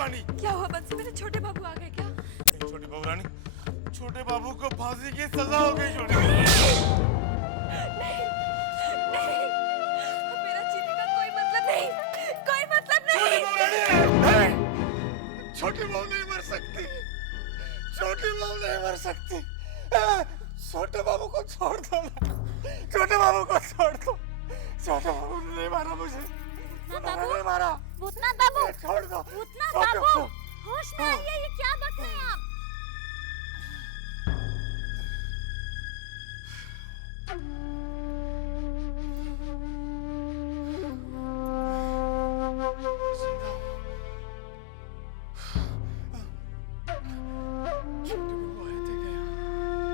रानी। क्या हुआ बंसी, मेरे छोटे बाबू आ गए क्या? छोटी बहू रानी, छोटे बाबू को फांसी की सजा हो गई। छोटी मेरा जीने का कोई मतलब नहीं, कोई मतलब नहीं। छोटी बहू नहीं मर सकती, छोटी बहू नहीं मर सकती। छोटे बाबू को छोड़ दो, छोटे बाबू को छोड़ दो। छोटे बाबू ने नहीं मारा मुझे, नहीं मारा। भूतनाथ बाबू, छोड़ दो भूतनाथ बाबू, होश में आइए, ये क्या बक रहे हैं आप?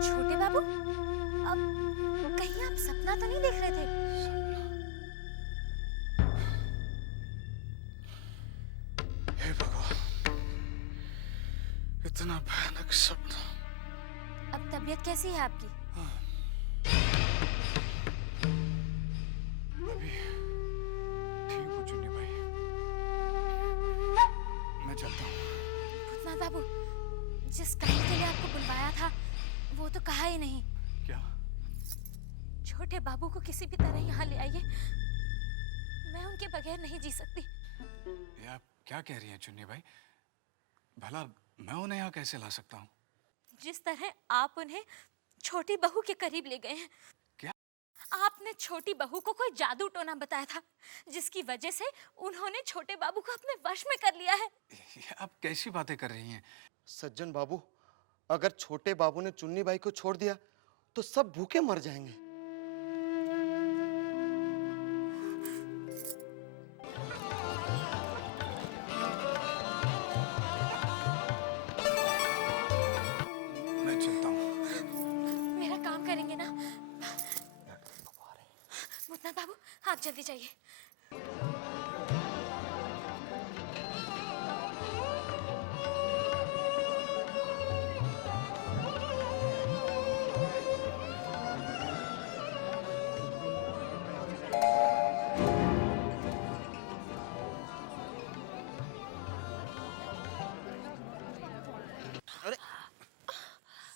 छोटे बाबू, अब कहीं आप सपना तो नहीं देख रहे थे? हे भगवान, इतना भयानक सपना। अब तबीयत कैसी है आपकी? अभी ठीक हो चुन्नी भाई, मैं चलता हूँ। भूतनाथ बाबू, जिस काम के लिए आपको बुलवाया था वो तो कहा ही नहीं। क्या? छोटे बाबू को किसी भी तरह यहाँ ले आइए, मैं उनके बगैर नहीं जी सकती। ये आप क्या कह रही हैं चुन्नी भाई? भला मैं उन्हें यहाँ कैसे ला सकता हूँ? जिस तरह आप उन्हें छोटी बहू के करीब ले गए हैं। क्या? आपने छोटी बहू को कोई जादू टोना बताया था, जिसकी वजह से उन्होंने छोटे बाबू को अपने वश में कर लिया है। ये आप कैसी बातें कर रही हैं? सज्जन बाबू, अगर छोटे बाबू ने चुन्नी बाई को छोड़ दिया तो सब भूखे मर जाएंगे। मैं चलता हूँ। मेरा काम करेंगे ना? भूतनाथ बाबू, आप जल्दी जाइए।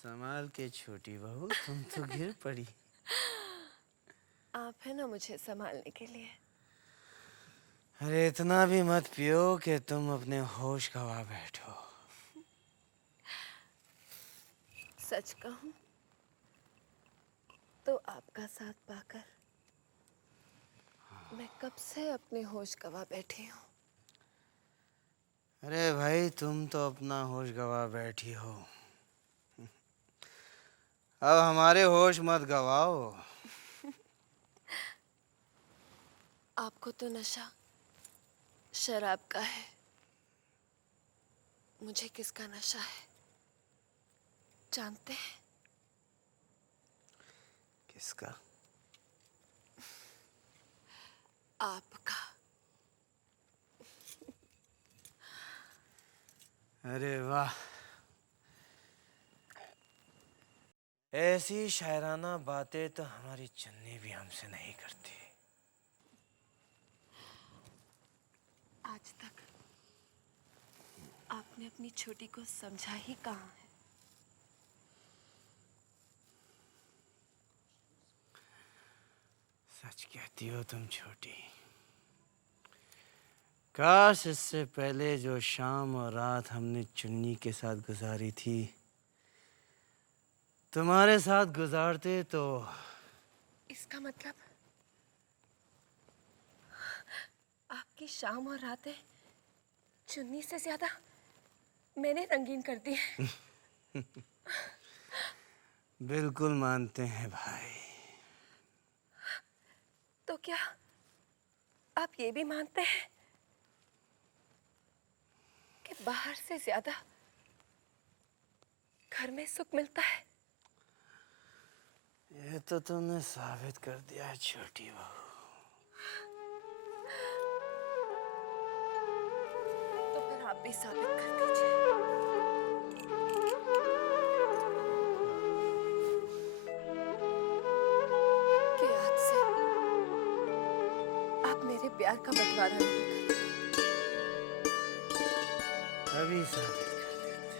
संभाल के छोटी बहू, तुम तो गिर पड़ी। आप है ना मुझे संभालने के लिए। अरे इतना भी मत पियो कि तुम अपने होश गवा बैठो। सच कहूं तो आपका साथ पाकर मैं कब से अपने होश गवा बैठी हूँ। अरे भाई, तुम तो अपना होश गवा बैठी हो, अब हमारे होश मत गवाओ। आपको तो नशा शराब का है, मुझे किसका नशा है जानते हैं? किसका? आपका। अरे वाह, ऐसी शायराना बातें तो हमारी चुन्नी भी हमसे नहीं करती। आज तक आपने अपनी छोटी को समझा ही कहाँ है। सच कहती हो तुम छोटी। काश इससे पहले जो शाम और रात हमने चुन्नी के साथ गुजारी थी तुम्हारे साथ गुजारते तो। इसका मतलब आपकी शाम और रातें चुन्नी से ज्यादा मैंने रंगीन कर दी है। बिल्कुल मानते हैं भाई। तो क्या आप ये भी मानते हैं कि बाहर से ज्यादा घर में सुख मिलता है? ये तो तुमने साबित कर दिया है छोटी बहू। तो फिर आप भी साबित कर दीजिए। कि आज से आप मेरे प्यार का बंटवारा नहीं करेंगे। भी साबित कर देते।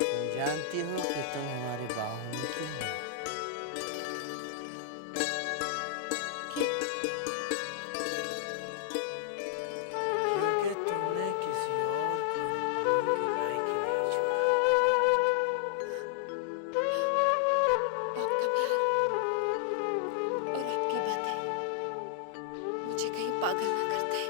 तुम जानती हो कि तुम हमारे बाहों में क्यों हो? क्योंकि तुमने किसी और को इन बाहों के लायक ही नहीं छोड़ा। आपका प्यार और आपकी बातें मुझे कहीं पागल ना करते।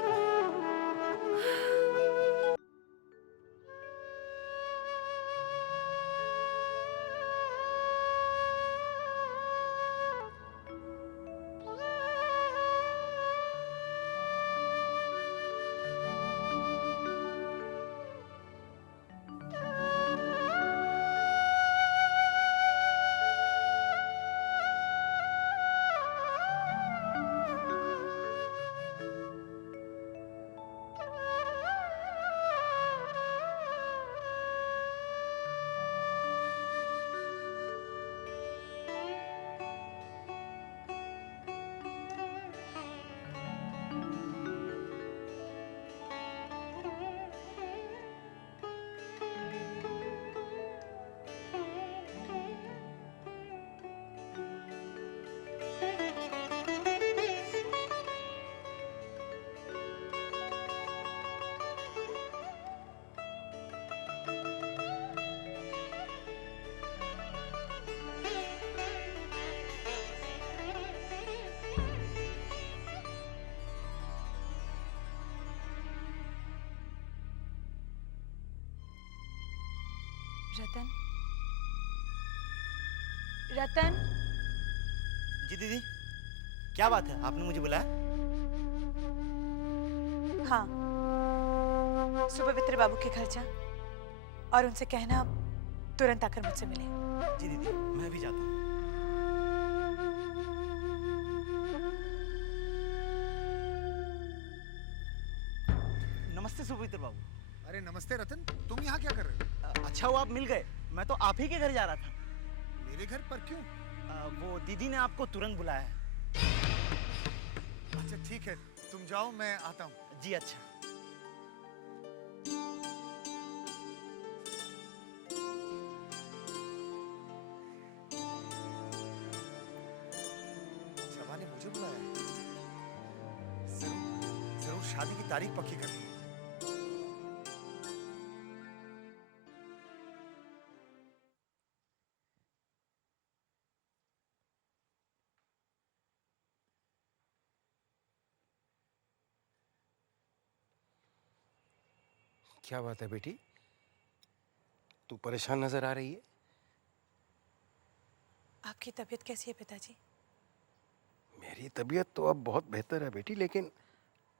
रतन, रतन, जी दीदी, क्या बात है? आपने मुझे बुलाया? हाँ, सुपवित्र बाबू के घर जा और उनसे कहना तुरंत आकर मुझसे मिले। जी दीदी, मैं भी जाता हूँ। नमस्ते सुपवित्र बाबू। अरे नमस्ते रतन, तुम यहाँ क्या कर रहे हो? अच्छा हुआ आप मिल गए। मैं तो आप ही के घर जा रहा था। मेरे घर पर क्यों? वो दीदी ने आपको तुरंत बुलाया है। अच्छा ठीक है, तुम जाओ, मैं आता हूँ। जी अच्छा। शबा ने मुझे बुलाया है। जरूर जरूर शादी की तारीख पक्की करनी है। क्या बात है बेटी? तू परेशान नजर आ रही है। आपकी तबीयत कैसी है पिताजी? मेरी तबीयत तो अब बहुत बेहतर है बेटी, लेकिन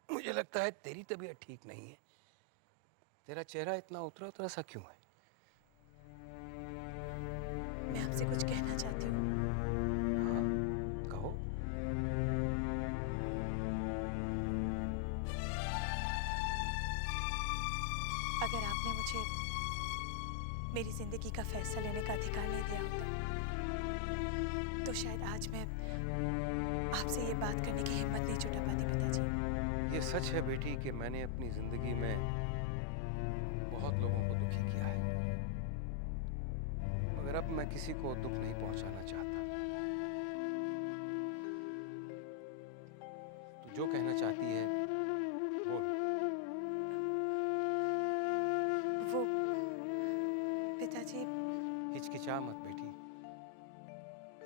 मुझे लगता है तेरी तबीयत ठीक नहीं है। तेरा चेहरा इतना उतरा उतरा सा क्यों है? मैं आपसे कुछ कहना चाहती हूँ। हाँ, कहो। अगर आपने मुझे मेरी जिंदगी का फैसला लेने का अधिकार नहीं दिया होता तो शायद आज मैं आपसे ये बात करने की हिम्मत नहीं जुटा पाती पिताजी। ये सच है बेटी कि मैंने अपनी जिंदगी में बहुत लोगों को दुखी किया है, मगर अब मैं किसी को दुख नहीं पहुंचाना चाहता। तू जो कहना चाहती है बोल। वो पिताजी, हिचकिचा मत बेटी।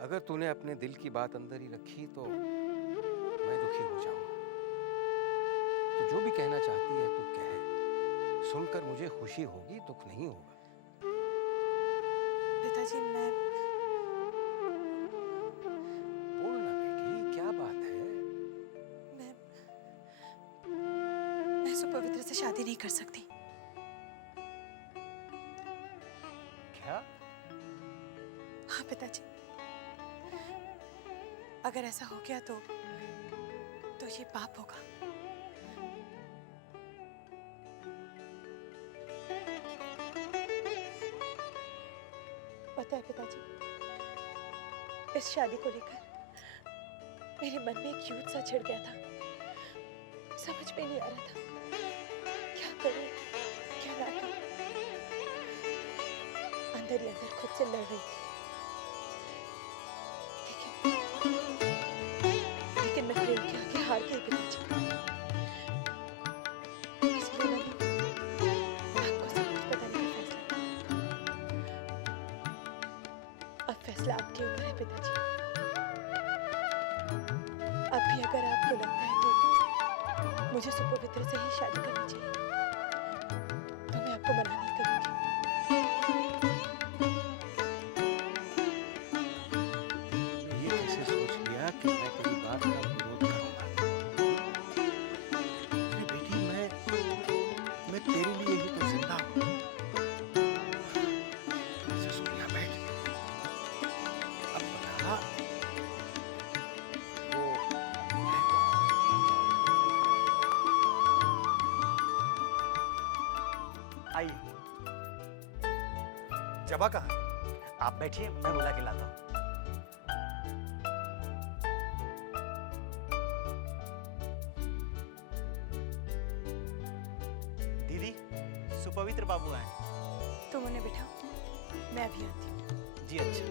अगर तूने अपने दिल की बात अंदर ही रखी तो मैं दुखी हो जाऊंगा। तू जो भी कहना चाहती है तू कह। सुनकर मुझे खुशी होगी, दुख नहीं होगा। पिताजी मैं बोल ना बेटी, क्या बात है? मैं सुपवित्र से शादी नहीं कर सकती। क्या? हाँ पिताजी, अगर ऐसा हो गया तो ये पाप होगा। पता है पिताजी, इस शादी को लेकर मेरे मन में एक युद्ध सा छिड़ गया था। समझ में नहीं आ रहा था क्या करूं क्या ना करूं। अंदर ही अंदर खुद से लड़ रही थी, लेकिन मैं प्रेम के आगे हार गई पिताजी। इसलिए मैंने आपको सब कुछ बताने का फैसला किया। अब फैसला आपके ऊपर है पिताजी। अब भी अगर आपको लगता है कि मुझे सुपवित्र से ही शादी करनी चाहिए तो मैं आपको मना नहीं करूंगी। ये कैसे सोच लिया कि मैं तेरी बात का विरोध करूंगा? अरे बेटी, मैं तेरे लिए ही तो जिंदा हूं। ऐसे सोनिया बैठ। अब बता, वो है कौन? आइए। जबा कहाँ है? आप बैठिए, मैं बुला के लाता हूँ। दीदी, सुपवित्र बाबू आए। तुम उन्हें बिठाओ, मैं अभी आती हूँ। जी अच्छा।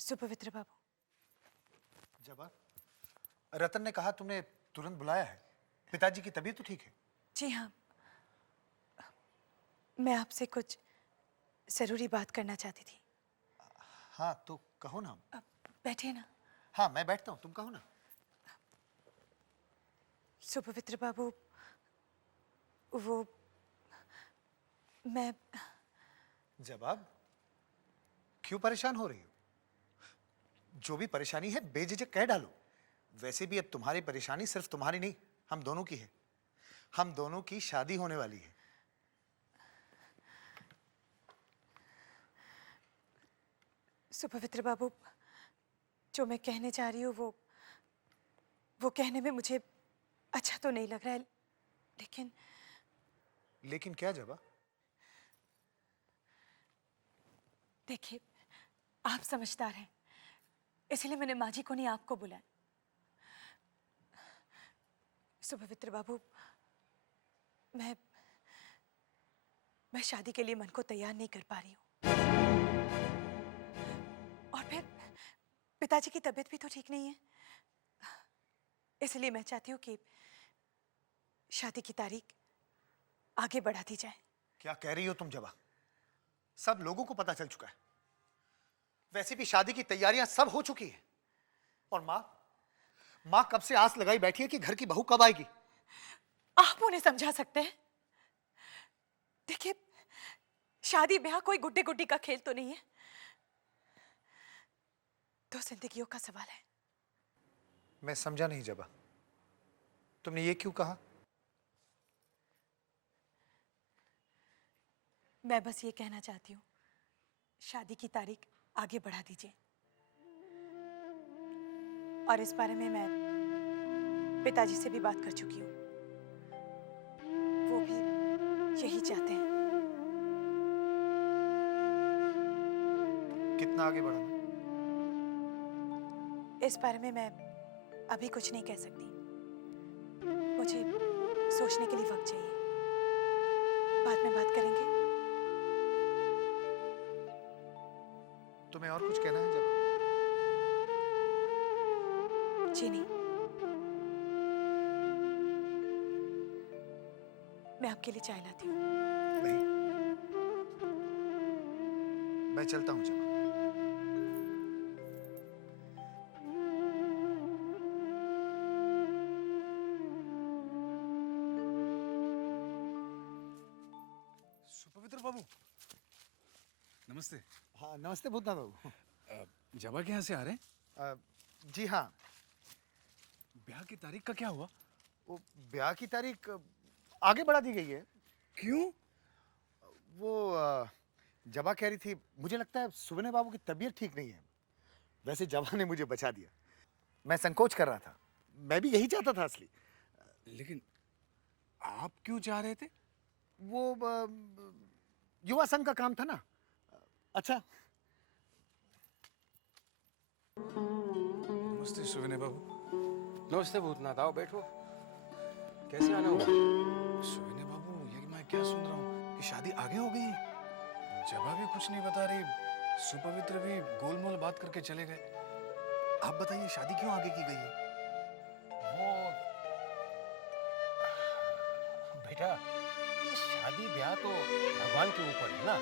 सुपवित्र बाबू, जबा, रतन ने कहा तुमने तुरंत बुलाया है। पिताजी की तबीयत तो ठीक है? जी हाँ, मैं आपसे कुछ जरूरी बात करना चाहती थी। हाँ तो कहो ना। अब बैठिए ना। हाँ मैं बैठता हूँ, तुम कहो ना। सुपवित्र बाबू, वो मैं जवाब, क्यों परेशान हो रही हो? जो भी परेशानी है बेझिझक कह डालो। वैसे भी अब तुम्हारी परेशानी सिर्फ तुम्हारी नहीं, हम दोनों की है। हम दोनों की शादी होने वाली है। सुपवित्र बाबू, जो मैं कहने जा रही हूँ वो कहने में मुझे अच्छा तो नहीं लग रहा है, लेकिन क्या जबा? देखिए, आप समझदार हैं, इसलिए मैंने माँ जी को नहीं आपको बुलाया। सुपवित्र बाबू, मैं शादी के लिए मन को तैयार नहीं कर पा रही हूँ। और फिर पिताजी की तबीयत भी तो ठीक नहीं है, इसलिए मैं चाहती हूँ कि शादी की तारीख आगे बढ़ा दी जाए। क्या कह रही हो तुम जबा? सब लोगों को पता चल चुका है। वैसे भी शादी की तैयारियां सब हो चुकी है। और माँ कब से आस लगाई बैठी है कि घर की बहू कब आएगी। आप उन्हें समझा सकते हैं? देखिए, शादी ब्याह कोई गुड्डे गुड्डी का खेल तो नहीं है, दो जिंदगियों का सवाल है। मैं समझा नहीं जबा, तुमने ये क्यों कहा? मैं बस ये कहना चाहती हूँ, शादी की तारीख आगे बढ़ा दीजिए। और इस बारे में मैं पिताजी से भी बात कर चुकी हूँ, वो भी यही चाहते हैं। कितना आगे बढ़ाना? इस बारे में मैं अभी कुछ नहीं कह सकती, मुझे सोचने के लिए वक्त चाहिए। बाद में बात करेंगे। तुम्हें और कुछ कहना है जबा? जी नहीं, मैं आपके लिए चाय लाती हूँ। नहीं, मैं चलता हूं जबा। सुपवित्र बाबू, नमस्ते। हाँ नमस्ते भूतनाथ बाबू। जबा के यहाँ से आ रहे हैं? जी हाँ। ब्याह की तारीख का क्या हुआ? वो ब्याह की तारीख आगे बढ़ा दी गई है। क्यों? वो जबा कह रही थी, मुझे लगता है सुबने बाबू की तबीयत ठीक नहीं है। वैसे जबा ने मुझे बचा दिया, मैं संकोच कर रहा था, मैं भी यही चाहता था असली। लेकिन आप क्यों चाह रहे थे? वो युवा संघ का काम था ना। अच्छा, नमस्ते सुविनय बाबू। नमस्ते भूतनाथ, आओ बैठो। कैसे आना हुआ? सुविनय बाबू, ये मैं क्या सुन रहा हूँ कि शादी आगे हो गई है। जबा भी कुछ नहीं बता रही, सुपवित्र भी गोलमोल बात करके चले गए। आप बताइए शादी क्यों आगे की गई है? वो बेटा, ये शादी ब्याह तो भगवान के ऊपर है ना,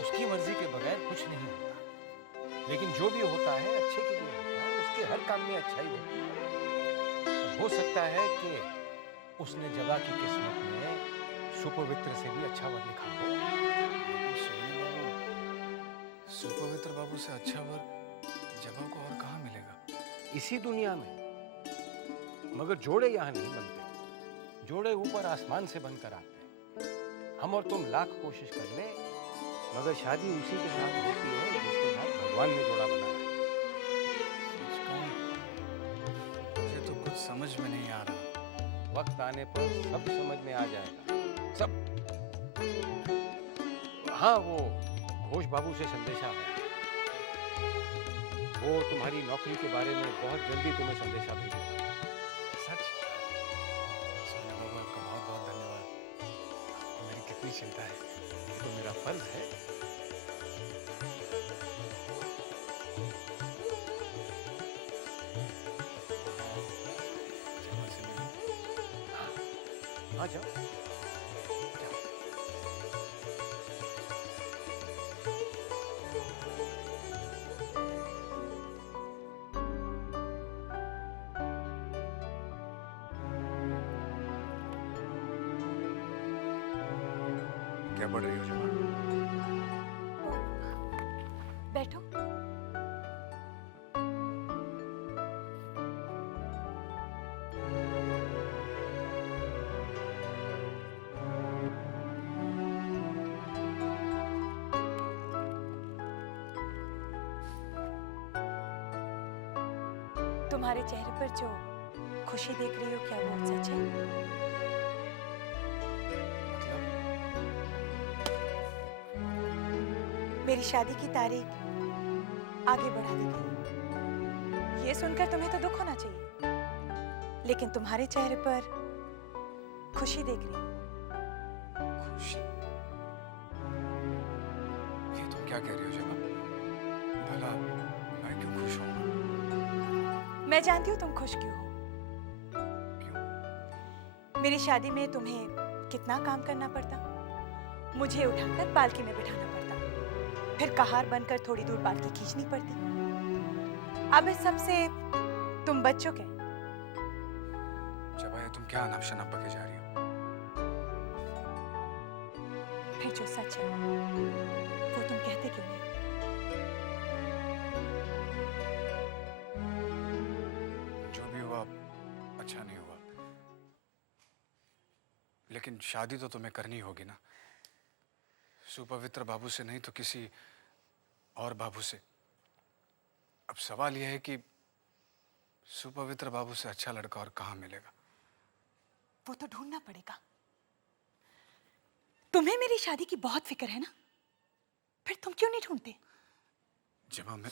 उसकी मर्जी के बगैर कुछ नहीं होता। लेकिन जो भी होता है अच्छे के लिए होता है, उसके हर काम में अच्छाई होती है। हो सकता है कि उसने जबा की किस्मत में सुपवित्र से भी अच्छा वर लिखा हो। लेकिन सुविनय बाबू, सुपवित्र बाबू से अच्छा वर जबा को और कहाँ मिलेगा? इसी दुनिया में। मगर जोड़े यहाँ नहीं बनते, जोड़े ऊपर आसमान से बनकर आते हैं। हम और तुम लाख कोशिश कर ले, मगर शादी उसी के साथ होती है जिसके साथ भगवान ने जोड़ा बनाया है। सच कहूं, मुझे तो कुछ समझ में नहीं आ रहा। वक्त आने पर सब समझ में आ जाएगा, सब। हाँ, वो घोष बाबू से संदेशा है। वो तुम्हारी नौकरी के बारे में बहुत जल्दी तुम्हें संदेशा भेजेगा। सच? सुविनय बाबू, आपका बहुत बहुत धन्यवाद। आपको मेरी कितनी चिंता है। ये तो मेरा फर्ज है। जबा से मिलो। हाँ, जाओ। क्या पढ़ रही हो जबा? बैठो। तुम्हारे चेहरे पर जो खुशी देख रही हो, क्या वो सच है? मेरी शादी की तारीख आगे बढ़ा दी गई। ये सुनकर तुम्हें तो दुख होना चाहिए, लेकिन तुम्हारे चेहरे पर खुशी देख रही हूँ। खुशी? ये तुम क्या कह रही हो जबा? भला मैं क्यों खुश हूँ? मैं जानती हूँ तुम खुश क्यों हो। क्यों? मेरी शादी में तुम्हें कितना काम करना पड़ता, मुझे उठाकर पालकी में बिठाना पड़ता, फिर कहार बनकर थोड़ी दूर पालकी खींचनी पड़ती। अब इस सब से तुम बच चुके। जबा, ये तुम क्या अनाप शनाप बके जा रही हो? फिर जो सच है वो तुम कहते क्यों नहीं? जो भी हुआ अच्छा नहीं हुआ, लेकिन शादी तो तुम्हें करनी होगी ना। सुपवित्र बाबू से नहीं तो किसी और बाबू से। अब सवाल यह है कि सुपवित्र बाबू से अच्छा लड़का और कहाँ मिलेगा? वो तो ढूंढना पड़ेगा। तुम्हें मेरी शादी की बहुत फिक्र है ना, फिर तुम क्यों नहीं ढूंढते? जब मैं